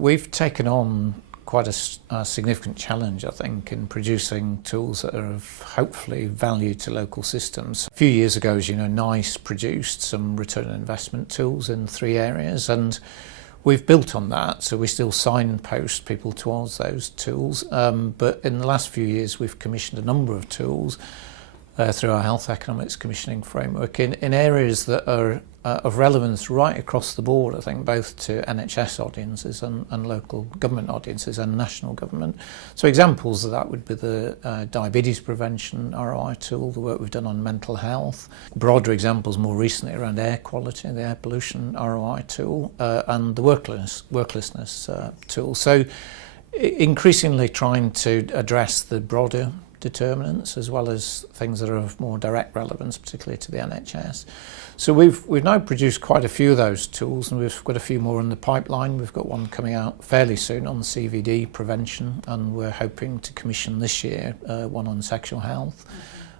We've taken on quite a significant challenge, I think, in producing tools that are of hopefully value to local systems. A few years ago, as you know, NICE produced some return on investment tools in 3 areas, and we've built on that, so we still signpost people towards those tools. But in the last few years, we've commissioned a number of tools through our health economics commissioning framework in areas that are of relevance right across the board, I think, both to NHS audiences and local government audiences and national government. So examples of that would be the diabetes prevention ROI tool, the work we've done on mental health, broader examples more recently around air quality, the air pollution ROI tool, and the worklessness tool. So increasingly trying to address the broader determinants as well as things that are of more direct relevance, particularly to the NHS. So we've now produced quite a few of those tools, and we've got a few more in the pipeline. We've got one coming out fairly soon on CVD prevention, and we're hoping to commission this year one on sexual health.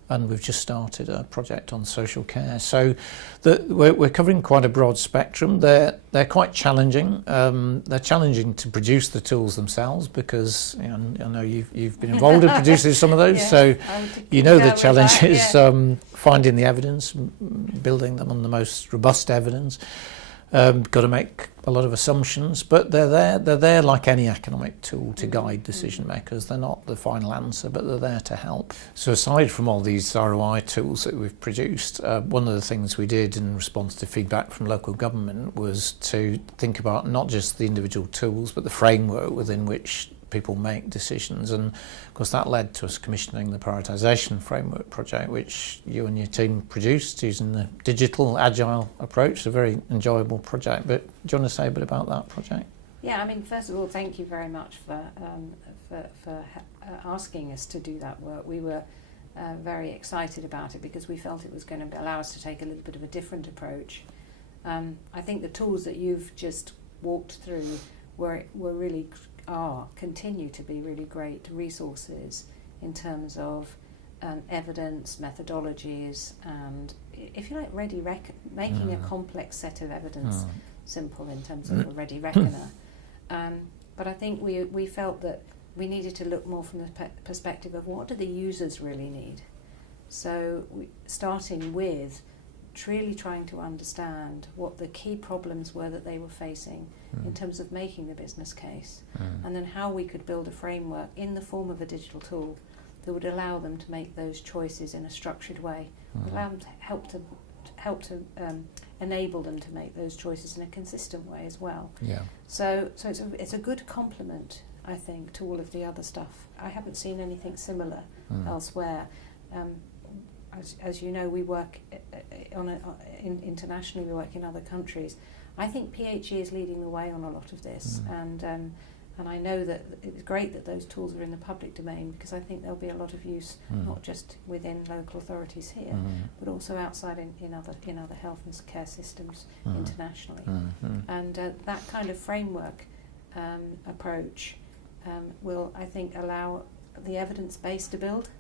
And we've just started a project on social care. So we're covering quite a broad spectrum. They're quite challenging. They're challenging to produce the tools themselves because I know you've been involved in producing some of those. Yeah, so you know the challenge is finding the evidence, building them on the most robust evidence. Got to make a lot of assumptions, but they're there like any economic tool to guide decision makers. They're not the final answer, but they're there to help. So aside from all these ROI tools that we've produced, one of the things we did in response to feedback from local government was to think about not just the individual tools, but the framework within which people make decisions, and of course that led to us commissioning the prioritisation framework project, which you and your team produced using the digital agile approach. It's a very enjoyable project, but do you want to say a bit about that project? Yeah, I mean, first of all, thank you very much for asking us to do that work. We were very excited about it because we felt it was going to allow us to take a little bit of a different approach. I think the tools that you've just walked through were really continue to be really great resources in terms of evidence, methodologies, and, if you like, making a complex set of evidence simple in terms of a ready reckoner. But I think we felt that we needed to look more from the perspective of what do the users really need. So starting with really trying to understand what the key problems were that they were facing in terms of making the business case, and then how we could build a framework in the form of a digital tool that would allow them to make those choices in a structured way, allow them to help to enable them to make those choices in a consistent way as well. Yeah. So it's a good complement, I think, to all of the other stuff. I haven't seen anything similar elsewhere. As you know, we work internationally. We work in other countries. I think PHE is leading the way on a lot of this, and I know that it's great that those tools are in the public domain because I think there'll be a lot of use, not just within local authorities here, but also outside in other health and care systems internationally. And that kind of framework approach will, I think, allow the evidence base to build,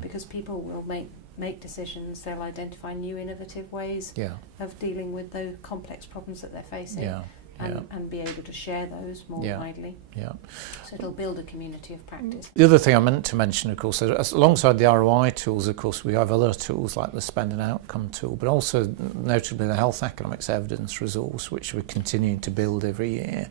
because people will make decisions. They'll identify new innovative ways of dealing with those complex problems that they're facing, and be able to share those more widely. So it'll build a community of practice. The other thing I meant to mention, of course, alongside the ROI tools, of course, we have other tools like the spend and outcome tool, but also notably the health economics evidence resource, which we're continuing to build every year.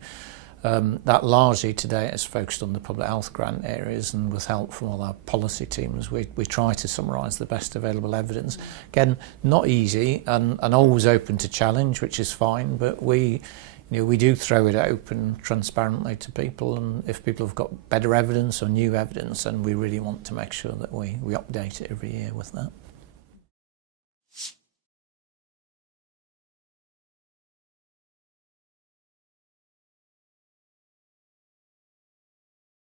That largely today is focused on the public health grant areas, and with help from all our policy teams we try to summarise the best available evidence. Again, not easy and always open to challenge, which is fine, but we do throw it open transparently to people, and if people have got better evidence or new evidence, then we really want to make sure that we update it every year with that.